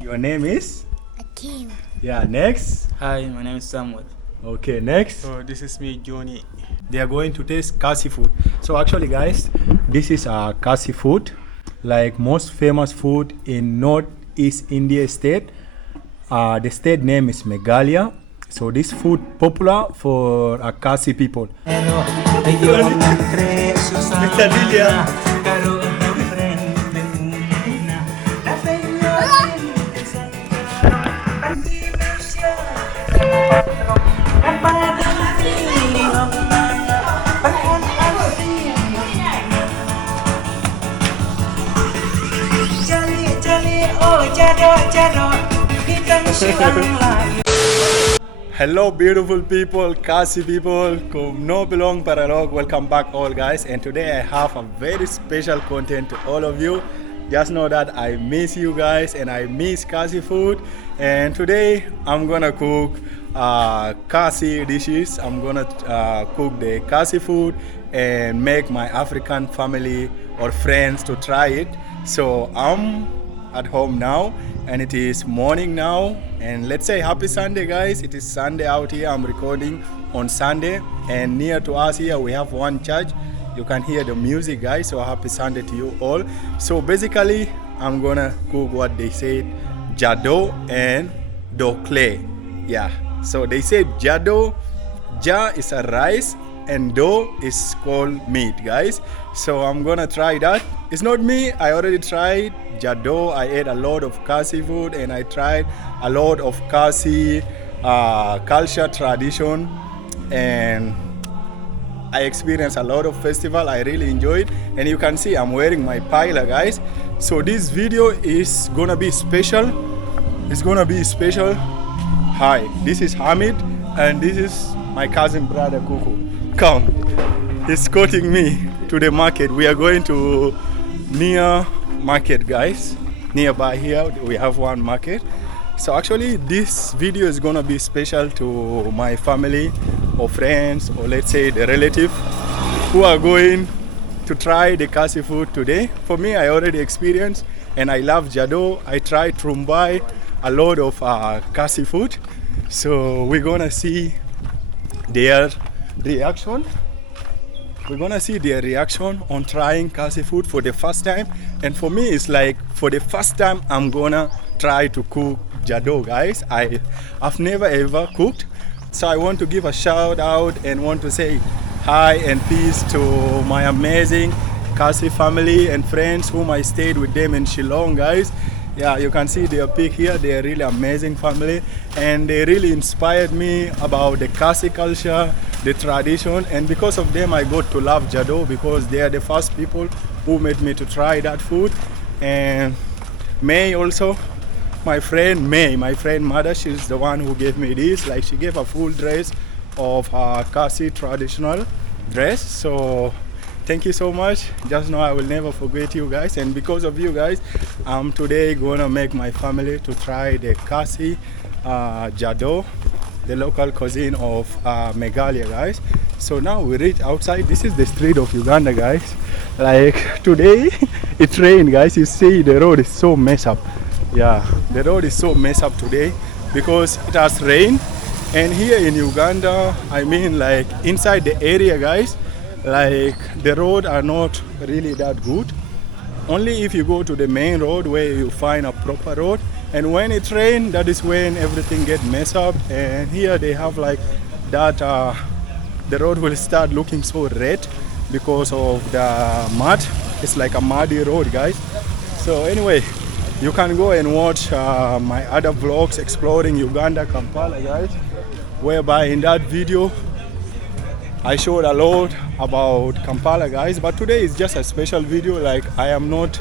Your name is? Akim. Yeah, next. Hi, my name is Samuel. Okay, next. So this is me, Johnny. They are going to taste Khasi food. So actually guys, this is Khasi food, like most famous food in Northeast India state. The state name is Meghalaya. So this food popular for Khasi people. Hello beautiful people, Khasi people, kum no belong paralog. Welcome back all guys, and today I have a very special content to all of you. Just know that I miss you guys and I miss Khasi food, and today I'm gonna cook Khasi dishes. I'm gonna cook the Khasi food and make my African family or friends to try it. So I'm at home now and it is morning now, and let's say happy Sunday guys. It is Sunday out here. I'm recording on Sunday, and near to us here we have one church. You can hear the music guys, so happy Sunday to you all. So basically I'm gonna cook what they said, Jadoh and Doh Khleh. Yeah, so they said Jadoh, Ja is a rice and Doh is called meat guys. So I'm gonna try that. It's not me, I already tried Jadoh. I ate a lot of Khasi food and I tried a lot of Khasi culture tradition, and I experienced a lot of festival. I really enjoyed, and you can see I'm wearing my pila guys. So this video is gonna be special. It's gonna be special. Hi, this is Hamid and this is my cousin brother Kuku. Come, he's escorting me to the market. We are going to near market guys. Nearby here we have one market. So actually this video is gonna be special to my family or friends, or let's say the relative who are going to try the Khasi food today. For me, I already experienced and I love Jadoh. I tried to buy a lot of Khasi food. So we're gonna see their reaction. We're gonna see their reaction on trying Khasi food for the first time. And for me, it's like for the first time I'm gonna try to cook Jadoh guys. I've never ever cooked. So I want to give a shout out and want to say hi and peace to my amazing Khasi family and friends whom I stayed with them in Shillong guys. Yeah, you can see their pic here. They're really amazing family and they really inspired me about the Khasi culture, the tradition, and because of them I got to love Jadoh, because they are the first people who made me to try that food. And May also, my friend mother, she's the one who gave me this. Like, she gave a full dress of her Khasi traditional dress. So thank you so much. Just know I will never forget you guys, and because of you guys I'm today gonna make my family to try the Khasi Jadoh, the local cuisine of Meghalaya guys. So now we reach outside. This is the street of Uganda guys. Like today it rained guys. You see the road is so messed up. Yeah, the road is so messed up today because it has rained. And here in Uganda, I mean like inside the area guys, like the road are not really that good. Only if you go to the main road where you find a proper road, and when it rains, that is when everything get messed up. And here they have like that the road will start looking so red because of the mud. It's like a muddy road guys. So anyway, you can go and watch my other vlogs exploring Uganda, Kampala guys, whereby in that video I showed a lot about Kampala guys, but today is just a special video. Like, I am not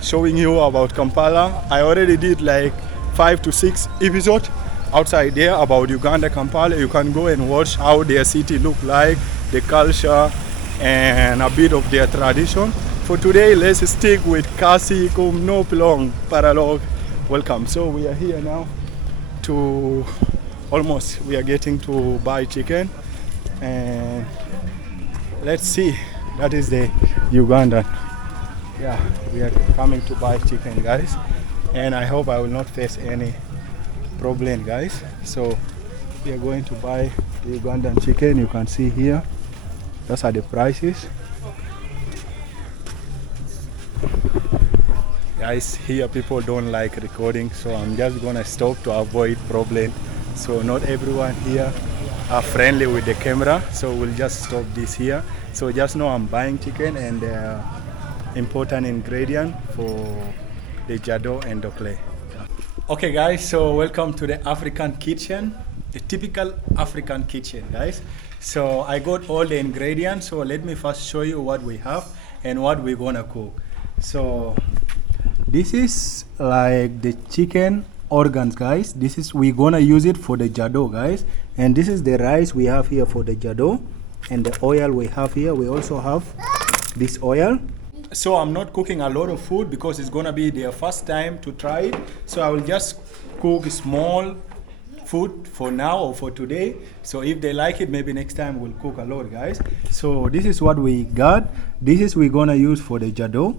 showing you about Kampala. I already did like 5 to 6 episodes outside there about Uganda, Kampala. You can go and watch how their city look like, the culture and a bit of their tradition. For today, let's stick with Khasi kum no pilong paralog. Welcome. So we are here now to almost, we are getting to buy chicken, and let's see. That is the Ugandan. Yeah, we are coming to buy chicken guys. and I hope I will not face any problem, guys. So we are going to buy the Ugandan chicken. You can see here, those are the prices. Guys, here people don't like recording, so I'm just gonna stop to avoid problem. So not everyone here are friendly with the camera, so we'll just stop this here. So just know I'm buying chicken and important ingredient for the Jadoh and Doh Khleh. Okay guys, so welcome to the African kitchen, the typical African kitchen, guys. So I got all the ingredients, so let me first show you what we have and what we're gonna cook. So this is like the chicken organs, guys. We're gonna use it for the Jadoh, guys. And this is the rice we have here for the Jadoh, and the oil we have here. We also have this oil. So I'm not cooking a lot of food because it's gonna be their first time to try it. So I will just cook small food for now or for today. So if they like it, maybe next time we'll cook a lot, guys. So this is what we got. This is we're gonna use for the Jadoh,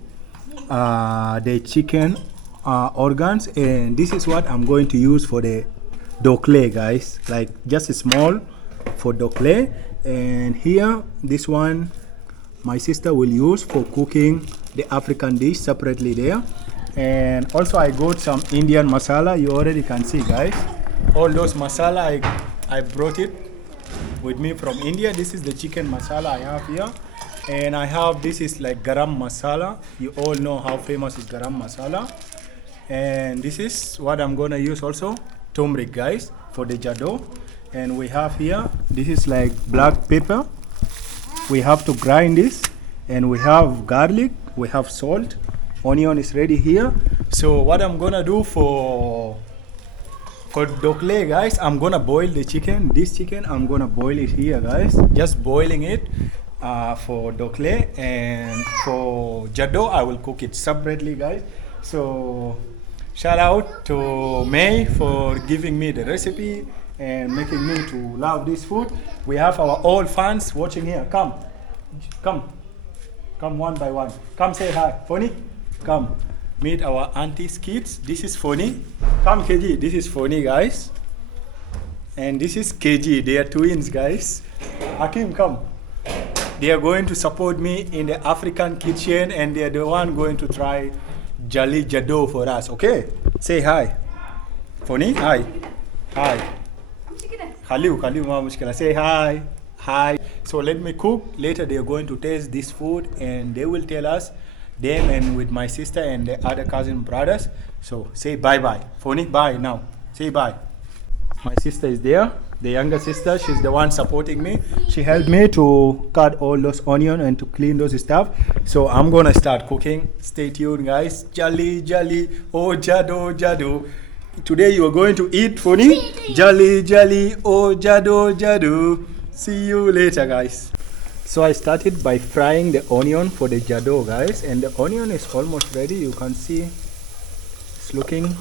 the chicken organs, and this is what I'm going to use for the Doh Khleh, guys. Like just small for Doh Khleh. And here, this one my sister will use for cooking the African dish separately there. And also I got some Indian masala. You already can see, guys, all those masala I brought it with me from India. This is the chicken masala I have here, and I have, this is like garam masala. You all know how famous is garam masala. And this is what I'm gonna use also, turmeric, guys, for the Jadoh. And we have here, this is like black pepper. We have to grind this, and we have garlic, we have salt, onion is ready here. So what I'm gonna do for Doh Khleh, guys, I'm gonna boil the chicken. This chicken, I'm gonna boil it here, guys. Just boiling it for Doh Khleh, and for Jadoh, I will cook it separately, guys. So shout out to May for giving me the recipe and making me to love this food. We have our old fans watching here. Come one by one. Come say hi. Phony, come meet our auntie's kids. This is Phony. Come KG, this is Phony, guys. And this is KG, they are twins, guys. Hakim, come. They are going to support me in the African kitchen, and they are the one going to try Jali Jadoh for us, okay? Say hi. Phony, hi. Hi. Khaliu, say hi. Hi. So let me cook. Later they are going to taste this food, and they will tell us, them and with my sister and the other cousin brothers. So say bye-bye. Phony, bye now. Say bye. My sister is there, the younger sister. She's the one supporting me. She helped me to cut all those onions and to clean those stuff. So I'm gonna start cooking. Stay tuned, guys. Jali, oh Jadoh. Today you are going to eat, Phony. Jali, oh Jadoh. See you later, guys. So I started by frying the onion for the Jadoh, guys, and the onion is almost ready. You can see it's looking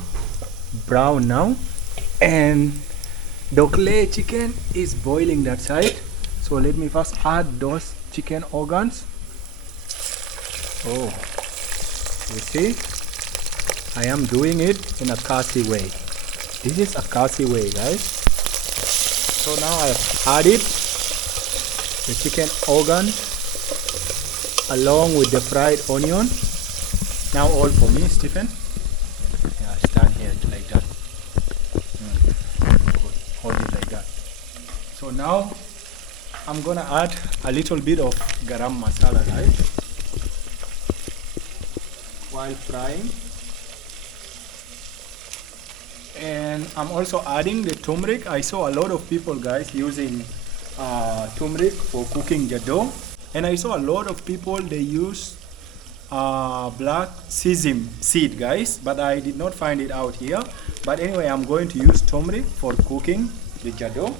brown now, and Doh Khleh chicken is boiling that side. So let me first add those chicken organs. Oh, you see, I am doing it in a Khasi way. This is a Khasi way, guys. So now I've added the chicken organ along with the fried onion. Now all for me, Stephen. Yeah, stand here like that. Good. Hold it like that. So now I'm gonna add a little bit of garam masala, guys, while frying. And I'm also adding the turmeric. I saw a lot of people, guys, using turmeric for cooking Jadoh, and I saw a lot of people, they use black sesame seed, guys, but I did not find it out here. But anyway, I'm going to use turmeric for cooking the Jadoh,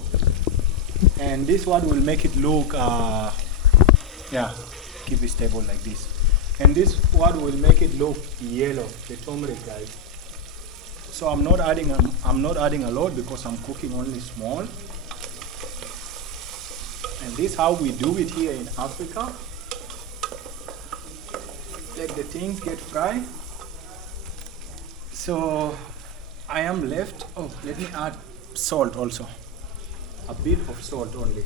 and this one will make it look yeah, keep it stable like this, and this one will make it look yellow, the turmeric, guys. So I'm not adding a lot because I'm cooking only small. And this is how we do it here in Africa. Let the things get fried. So I am left. Oh, let me add salt also. A bit of salt only.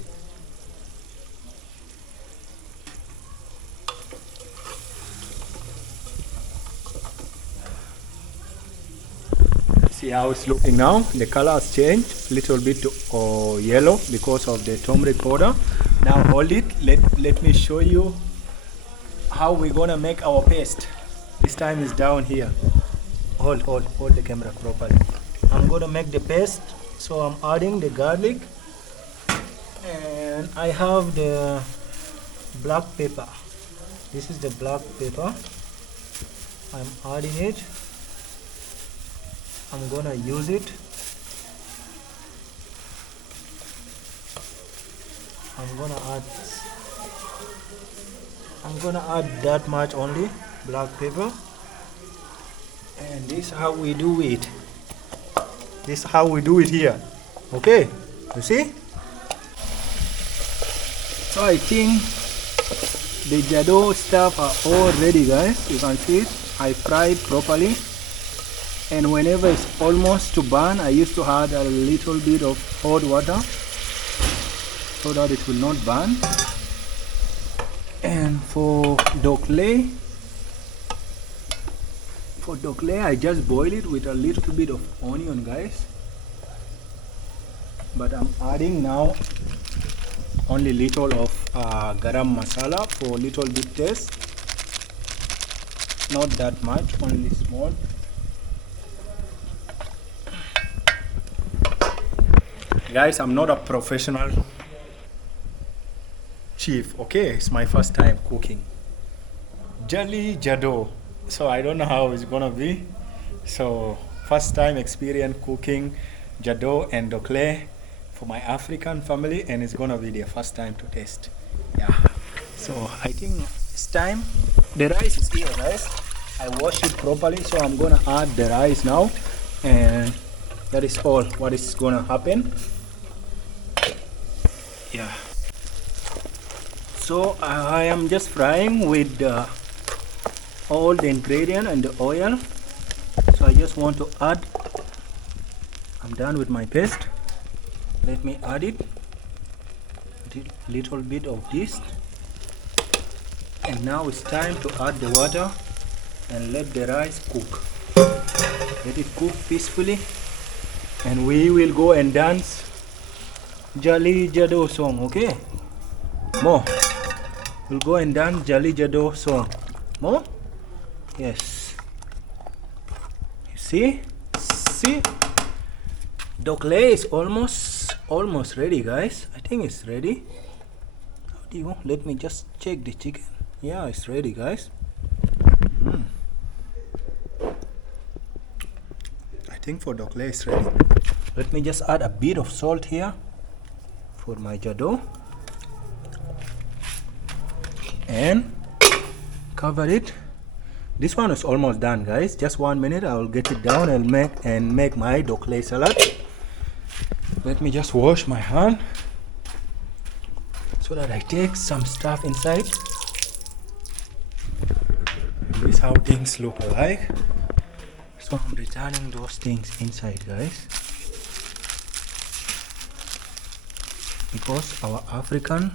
See how it's looking now. The color has changed a little bit to yellow because of the turmeric powder. Now hold it. Let me show you how we're gonna make our paste. This time is down here. Hold the camera properly. I'm gonna make the paste. So I'm adding the garlic, and I have the black pepper. This is the black pepper. I'm adding it. I'm gonna use it. I'm gonna add that much only, black pepper. And this is how we do it. This is how we do it here. Okay, you see? So I think the Jadoh stuff are all ready, guys. You can see it. I fried properly. And whenever it's almost to burn, I used to add a little bit of hot water so that it will not burn. And for doh khleh, I just boil it with a little bit of onion, guys. But I'm adding now only little of garam masala for little bit taste. Not that much, only small. Guys, I'm not a professional chef, okay? It's my first time cooking Khasi Jadoh, so I don't know how it's gonna be. So first time experience cooking Jadoh and Doh Khleh for my African family, and it's gonna be their first time to taste. Yeah, so I think it's time. The rice is here, guys. I wash it properly, so I'm gonna add the rice now, and that is all what is gonna happen. Yeah, so I am just frying with all the ingredient and the oil. So I just want to add. I'm done with my paste. Let me add it. Little bit of this, and now it's time to add the water and let the rice cook. Let it cook peacefully, and we will go and dance Khasi Jadoh song, okay? More. We'll go and dance Khasi Jadoh song. More? Yes. You see? See? Doh Khleh is almost ready, guys. I think it's ready. How do you? Let me just check the chicken. Yeah, it's ready, guys. I think for Doh Khleh it's ready. Let me just add a bit of salt here for my Jadoh, and cover it. This one is almost done, guys. Just 1 minute, I will get it down and make my Doh Khleh salad. Let me just wash my hand so that I take some stuff inside. This is how things look like. So I'm returning those things inside, guys, because our African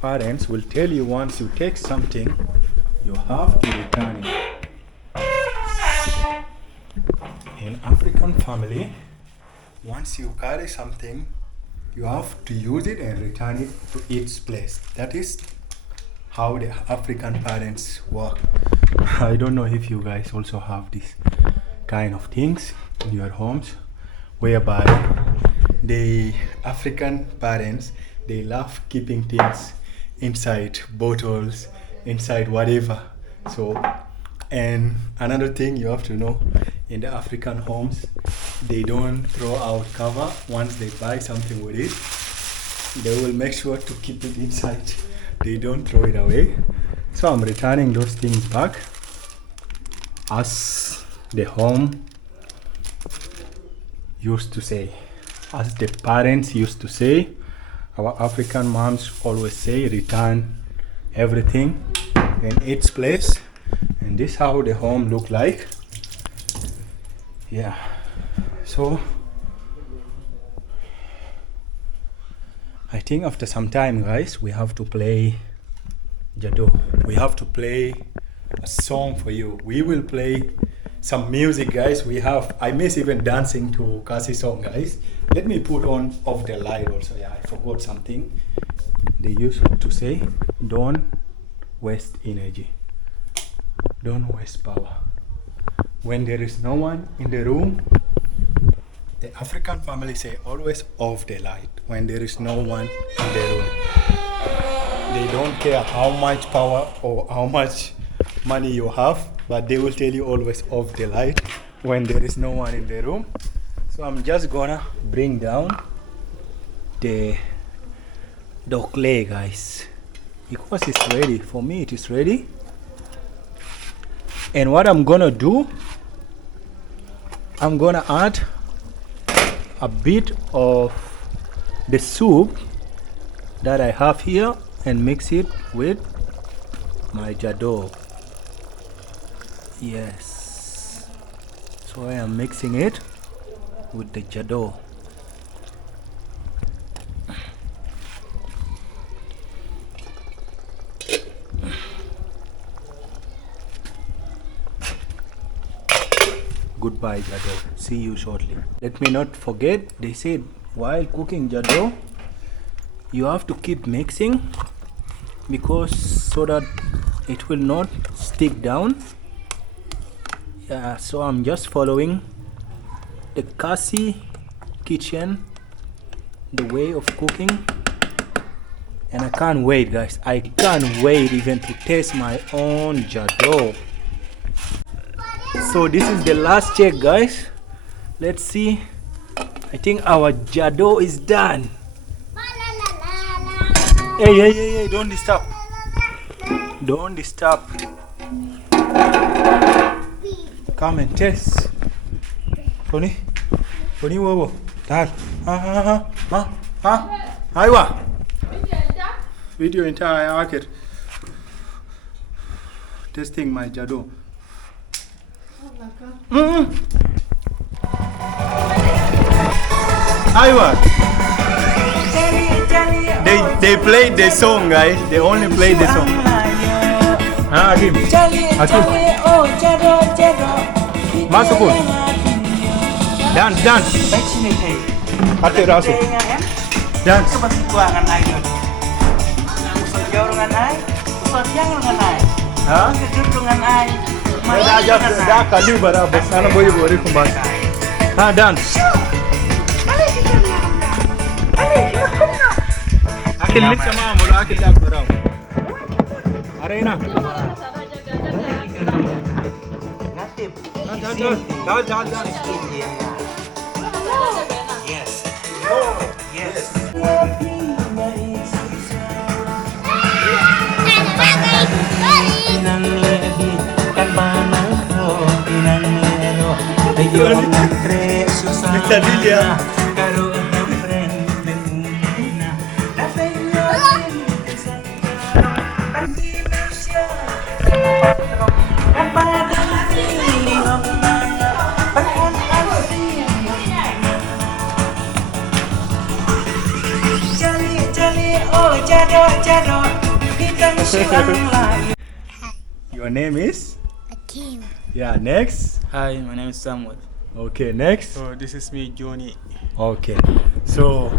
parents will tell you, once you take something, you have to return it. In African family, once you carry something, you have to use it and return it to its place. That is how the African parents work. I don't know if you guys also have this kind of things in your homes, whereby the African parents, they love keeping things inside bottles, inside whatever. So, and another thing you have to know, in the African homes, they don't throw out cover. Once they buy something with it, they will make sure to keep it inside. They don't throw it away. So I'm returning those things back, as the home used to say, as the parents used to say. Our African moms always say, return everything in its place. And this is how the home look like. Yeah, so I think after some time, guys, we have to play Jadoh. We have to play a song for you. We will play some music, guys. I miss even dancing to Khasi song, guys. Let me put on off the light also. Yeah, I forgot something. They used to say, don't waste energy. Don't waste power. When there is no one in the room, the African family say always off the light when there is no one in the room. They don't care how much power or how much money you have, but they will tell you always off the light when there is no one in the room. So I'm just gonna bring down the Doh Khleh, guys, because it's ready. For me, it is ready. And what I'm gonna do, I'm gonna add a bit of the soup that I have here and mix it with my Jadoh. Yes, so I am mixing it with the Jadoh. Goodbye, Jadoh. See you shortly. Let me not forget, they said while cooking Jadoh, you have to keep mixing because so that it will not stick down. Yeah, so I'm just following the Khasi kitchen, the way of cooking, and I can't wait, guys. I can't wait even to taste my own Jadoh. So this is the last check, guys. Let's see. I think our Jadoh is done. Hey, don't disturb. Don't disturb. Come and taste. Tony, wo. Dad. Aywa. Video entire market. Testing my Jadoh. Aywa. They played the song, guys. They only played the song. Hakim. Masukun. Dance. Hati rasu. Dance. Hah? Dah kali beraber. Sana boleh kembali. Ha, dance. Akil mix sama mula akil dah berau. Arena. Natif. Jalan. Yes. Yes. Bisa dilihat. Your name is? Akim. Yeah, next. Hi, my name is Samuel. Okay, next. So this is me, Johnny. Okay, so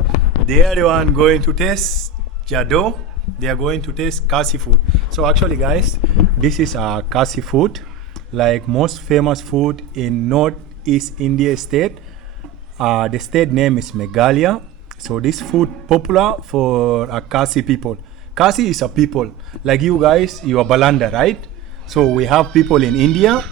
they are the one going to taste Jadoh. They are going to taste Khasi food. So actually, guys, this is a Khasi food, like most famous food in Northeast India state. The state name is Meghalaya. So this food popular for Khasi people. Khasi is a people like you guys. You are Balanda, right? So we have people in India.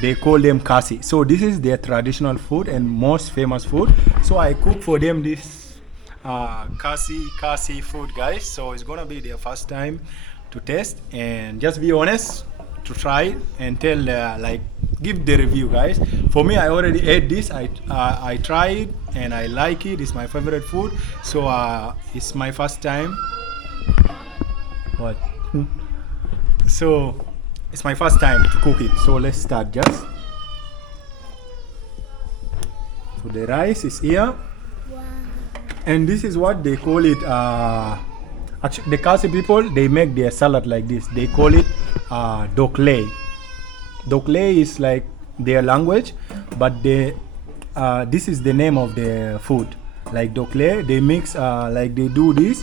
They call them Khasi. So this is their traditional food and most famous food. So I cook for them this Khasi food, guys. So it's gonna be their first time to taste, and just be honest to try it and tell like give the review, guys. For me, I already ate this. I tried it and I like it. It's my favorite food. So it's my first time. What? So it's my first time to cook it. So let's start. Just So the rice is here. And this is what they call it. Actually, the Khasi people, they make their salad like this. They call it Doh Khleh. Doh Khleh is like their language, but this is the name of the food. Like Doh Khleh, they mix like they do this.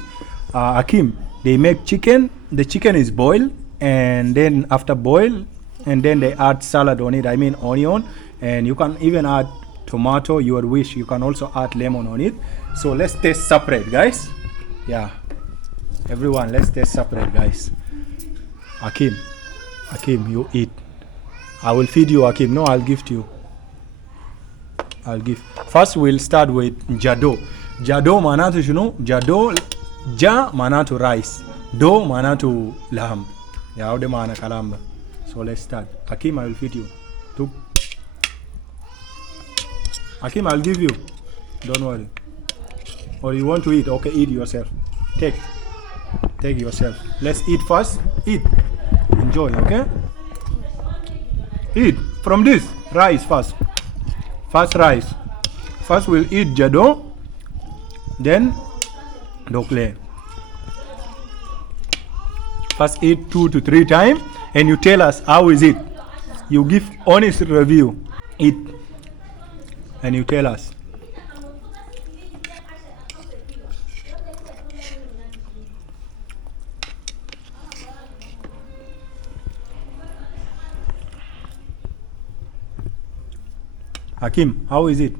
Akim, they make chicken. The chicken is boiled, and then after boil, and then they add salad on it. I mean onion, and you can even add tomato, your wish. You can also add lemon on it. So let's taste separate, guys. Yeah, everyone, let's taste separate, guys. Akim, you eat. I will feed you, Akim. No, I'll give to you. I'll give. First, we'll start with Jadoh. Jadoh manatu, you know, Jadoh, ja manatu rice, doh manatu laham. Yeah, the mana kalamba. So let's start. Akim, I will feed you. Tuk. Akim, I'll give you. Don't worry. Or you want to eat? Okay, eat yourself. Take yourself. Let's eat first. Eat. Enjoy, okay? Eat from this rice first. First rice. First we'll eat Jadoh, then Doh Khleh. First eat 2 to 3 times and you tell us how is it. You give honest review. Eat and you tell us. Hakim, how is it?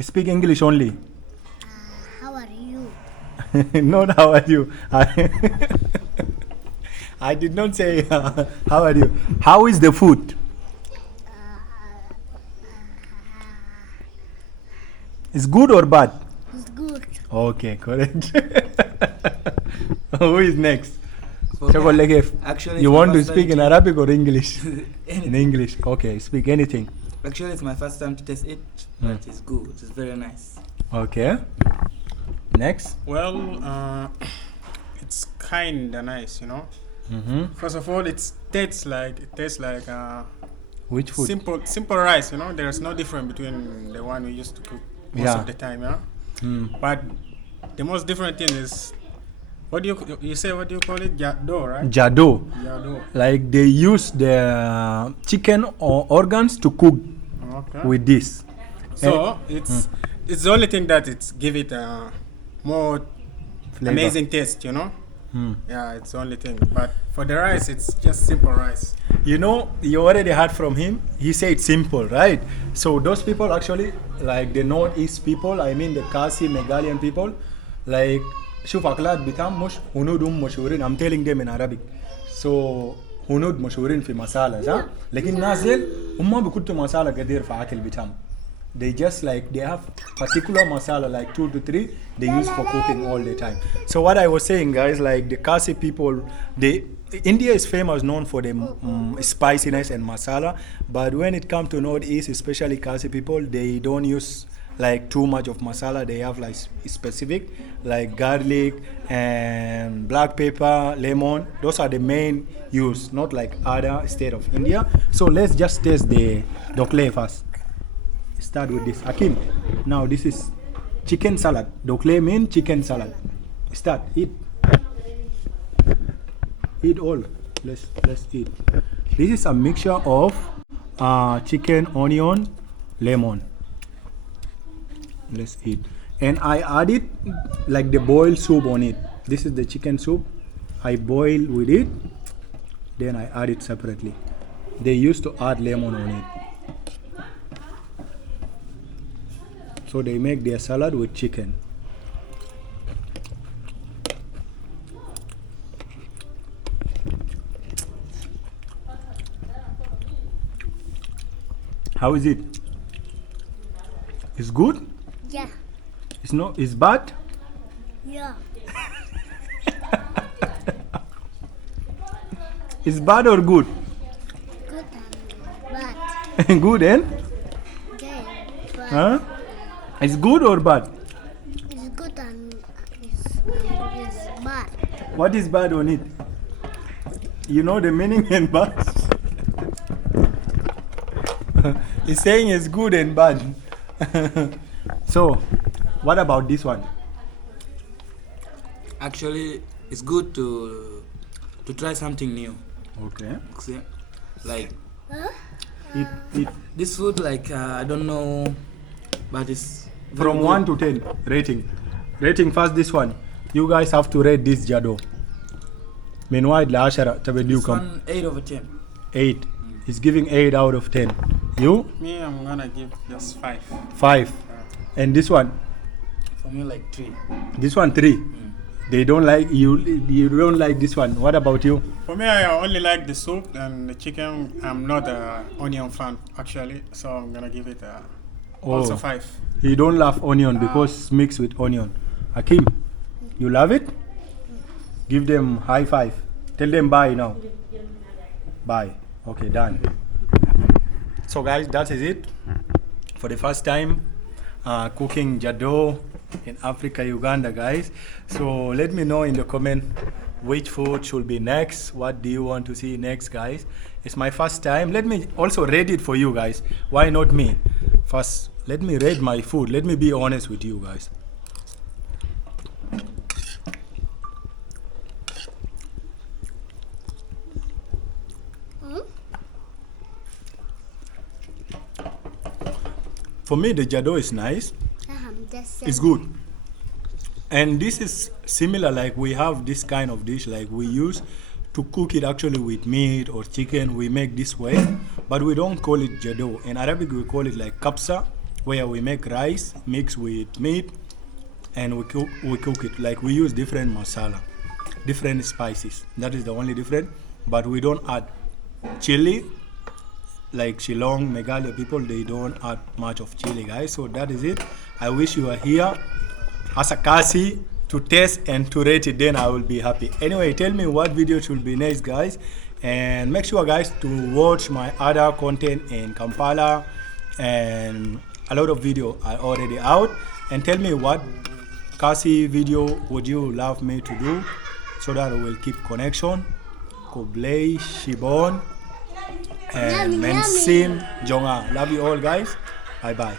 Speak English only. How are you? Not how are you. I did not say how are you. How is the food? Is good or bad? It's good. Okay, correct. Who is next? Actually, You it's my want to first speak time in Arabic or English? Anything. In English. Okay, speak anything. Actually, it's my first time to taste it, but it's good. It's very nice. Okay. Next. Well, it's kinda nice, you know. Mm-hmm. First of all, it tastes like Which food? simple rice, you know. There's no difference between the one we used to cook most of the time, yeah. But the most different thing is, what do you say? What do you call it? Jadoh, right? Jadoh. Jadoh. Like they use the chicken or organs to cook Okay. with this. So it's the only thing that it's give it a more Flavor. amazing taste, you know. Yeah, it's the only thing. But for the rice, it's just simple rice. You know, you already heard from him. He said it's simple, right? So those people actually, like the Northeast people, I mean the Khasi Meghalayan people, like شوف أكلات بتاعهم مش هنودهم مشهورين. I'm telling them in Arabic. So هنود مشهورين في مسالة صح؟ لكن نازل هم ما بيكتوا مسالة كثير في أكل بتاعهم. They just like they have particular masala like 2 to 3 they use for cooking all the time. So what I was saying, guys, like the Khasi people, India is famous known for the spiciness and masala, but when it comes to Northeast, especially Khasi people, they don't use like too much of masala. They have like specific like garlic and black pepper, lemon. Those are the main use, not like other state of India. So let's just taste the Doh Khleh first. Start with this. Akim, now this is chicken salad. Doh Khleh means chicken salad. Start, eat. Eat all. Let's eat. This is a mixture of chicken, onion, lemon. Let's eat. And I added like the boiled soup on it. This is the chicken soup. I boil with it. Then I add it separately. They used to add lemon on it. So they make their salad with chicken. How is it? It's good? Yeah. It's bad? Yeah. It's bad or good? Good and bad. Good, eh? Yeah. But Huh? It's good or bad? it's good and it's bad. What is bad on it? You know the meaning in bad? He's saying it's good and bad. So, what about this one? Actually, it's good to try something new. Okay. See? Like It this food, like I don't know, but it's very from good. 1 to 10 rating. Rating first this one. You guys have to rate this Jadoh. Meanwhile, la 10 This tabadukum. one 8 over 10. 8. He's giving 8 out of 10. You? Me, I'm gonna give just 5. 5. And this one? For me, like 3. This one 3. They don't like you. You don't like this one. What about you? For me, I only like the soup and the chicken. I'm not an onion fan actually, so I'm gonna give it also 5. You don't love onion because it's mixed with onion. Hakim, you love it? Give them high five. Tell them bye now. Bye. Okay, done. So guys, that is it. For the first time, cooking Jadoh in Africa, Uganda, guys. So let me know in the comment which food should be next. What do you want to see next, guys? It's my first time. Let me also rate it for you guys. Why not me? First, let me rate my food. Let me be honest with you guys. For me, the Jadoh is nice. It's good. And this is similar, like we have this kind of dish, like we use to cook it actually with meat or chicken. We make this way, but we don't call it Jadoh. In Arabic, we call it like kapsa, where we make rice mixed with meat and we cook it. Like we use different masala, different spices. That is the only difference. But we don't add chili. Like Shillong, Meghalaya people, they don't add much of chili, guys. So that is it. I wish you were here as a Khasi to taste and to rate it, then I will be happy. Anyway, tell me what video should be next, guys. And make sure, guys, to watch my other content in Kampala. And a lot of video are already out. And tell me what Khasi video would you love me to do so that we will keep connection. Koblei, Shibon, and Yummy, Mensim Jonga. Love you all, guys. Bye bye.